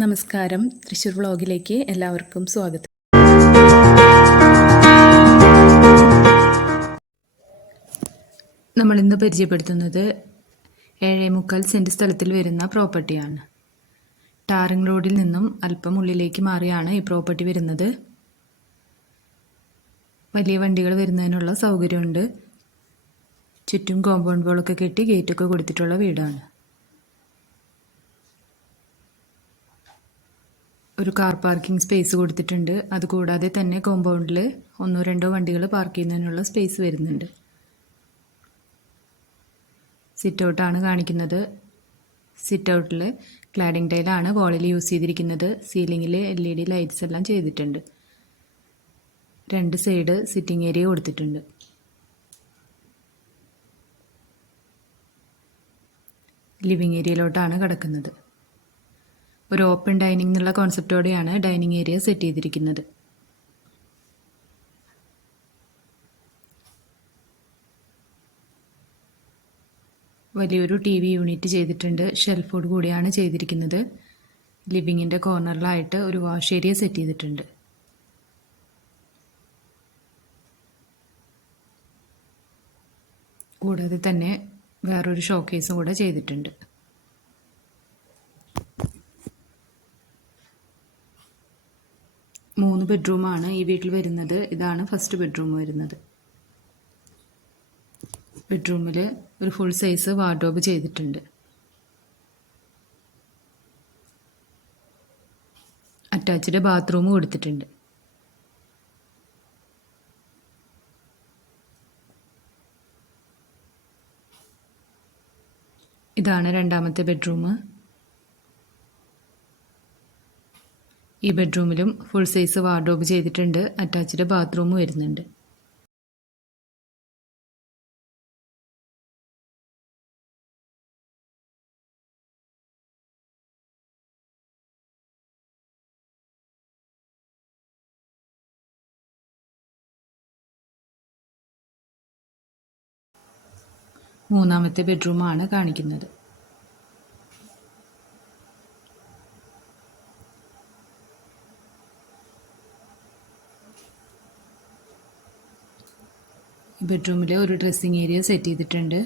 നമസ്കാരം. തൃശ്ശൂർ വ്ളോഗിലേക്ക് എല്ലാവർക്കും സ്വാഗതം. നമ്മളിന്ന് പരിചയപ്പെടുത്തുന്നത് ഏഴേ മുക്കാൽ സെന്റ് സ്ഥലത്തിൽ വരുന്ന പ്രോപ്പർട്ടിയാണ് ടാറിംഗ് റോഡിൽ നിന്നും അല്പം ഉള്ളിലേക്ക് മാറിയാണ് ഈ പ്രോപ്പർട്ടി വരുന്നത്. വലിയ വണ്ടികൾ വരുന്നതിനുള്ള സൗകര്യമുണ്ട്. ചുറ്റും കോമ്പൗണ്ട് വോളൊക്കെ കെട്ടി ഗേറ്റൊക്കെ കൊടുത്തിട്ടുള്ള വീടാണ്. ഒരു കാർ പാർക്കിംഗ് സ്പേസ് കൊടുത്തിട്ടുണ്ട്. അതുകൂടാതെ തന്നെ കോമ്പൗണ്ടിൽ ഒന്നോ രണ്ടോ വണ്ടികൾ പാർക്ക് ചെയ്യുന്നതിനുള്ള സ്പേസ് വരുന്നുണ്ട്. സിറ്റ് ഔട്ടാണ് കാണിക്കുന്നത്. സിറ്റ് ഔട്ടിൽ ക്ലാഡിംഗ് ടൈലാണ് വാളിൽ യൂസ് ചെയ്തിരിക്കുന്നത്. സീലിംഗിൽ എൽ ഇ ഡി ലൈറ്റ്സ് എല്ലാം ചെയ്തിട്ടുണ്ട്. രണ്ട് സൈഡ് സിറ്റിംഗ് ഏരിയ കൊടുത്തിട്ടുണ്ട്. ലിവിങ് ഏരിയയിലോട്ടാണ് കിടക്കുന്നത്. ഒരു ഓപ്പൺ ഡൈനിങ് എന്നുള്ള കോൺസെപ്റ്റോടെയാണ് ഡൈനിങ് ഏരിയ സെറ്റ് ചെയ്തിരിക്കുന്നത്. വലിയൊരു ടി വി യൂണിറ്റ് ചെയ്തിട്ടുണ്ട്. ഷെൽഫോട് കൂടിയാണ് ചെയ്തിരിക്കുന്നത്. ലിവിങ്ങിന്റെ കോർണറിലായിട്ട് ഒരു വാഷ് ഏരിയ സെറ്റ് ചെയ്തിട്ടുണ്ട്. കൂടാതെ തന്നെ വേറൊരു ഷോക്കേസും കൂടെ ചെയ്തിട്ടുണ്ട്. മൂന്ന് ബെഡ്റൂമാണ് ഈ വീട്ടിൽ വരുന്നത്. ഇതാണ് ഫസ്റ്റ് ബെഡ്റൂം വരുന്നത്. ബെഡ്റൂമിൽ ഒരു ഫുൾ സൈസ് വാർഡ്രോബ് ചെയ്തിട്ടുണ്ട്. അറ്റാച്ച്ഡ് ബാത്റൂം കൊടുത്തിട്ടുണ്ട്. ഇതാണ് രണ്ടാമത്തെ ബെഡ്റൂം. ഈ ബെഡ്റൂമിലും ഫുൾ സൈസ് വാർഡ്രോബ് ചെയ്തിട്ടുണ്ട്. അറ്റാച്ച്ഡ് ബാത്റൂം വരുന്നുണ്ട്. മൂന്നാമത്തെ ബെഡ്റൂമാണ് കാണിക്കുന്നത്. ബെഡ്റൂമിൽ ഒരു ഡ്രസ്സിങ് ഏരിയ സെറ്റ് ചെയ്തിട്ടുണ്ട്.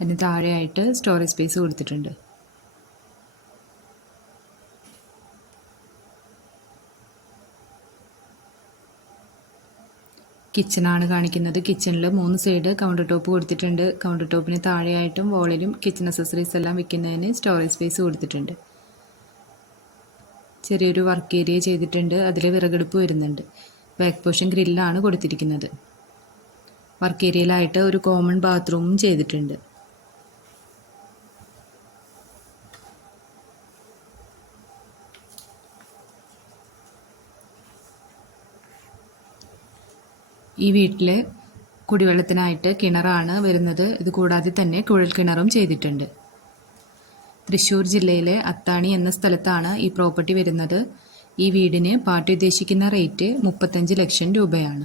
അതിന് താഴെയായിട്ട് സ്റ്റോറേജ് സ്പേസ് കൊടുത്തിട്ടുണ്ട്. കിച്ചണാണ് കാണിക്കുന്നത്. കിച്ചണിൽ മൂന്ന് സൈഡ് കൗണ്ടർ ടോപ്പ് കൊടുത്തിട്ടുണ്ട്. കൗണ്ടർ ടോപ്പിന് താഴെയായിട്ടും വോളിലും കിച്ചൺ അസസറീസ് എല്ലാം വെക്കുന്നതിന് സ്റ്റോറേജ് സ്പേസ് കൊടുത്തിട്ടുണ്ട്. ചെറിയൊരു വർക്ക് ഏരിയ ചെയ്തിട്ടുണ്ട്. അതിൽ വിറകെടുപ്പ് വരുന്നുണ്ട്. ബാക്ക് പോർഷൻ ഗ്രില്ലാണ് കൊടുത്തിരിക്കുന്നത്. വർക്ക് ഏരിയയിലായിട്ട് ഒരു കോമൺ ബാത്റൂമും ചെയ്തിട്ടുണ്ട്. ഈ വീട്ടിൽ കുടിവെള്ളത്തിനായിട്ട് കിണറാണ് വരുന്നത്. ഇത് കൂടാതെ തന്നെ കുഴൽ കിണറും ചെയ്തിട്ടുണ്ട്. തൃശ്ശൂർ ജില്ലയിലെ അത്താണി എന്ന സ്ഥലത്താണ് ഈ പ്രോപ്പർട്ടി വരുന്നത്. ഈ വീടിന് പാർട്ടി ഉദ്ദേശിക്കുന്ന റേറ്റ് മുപ്പത്തഞ്ച് ലക്ഷം രൂപയാണ്.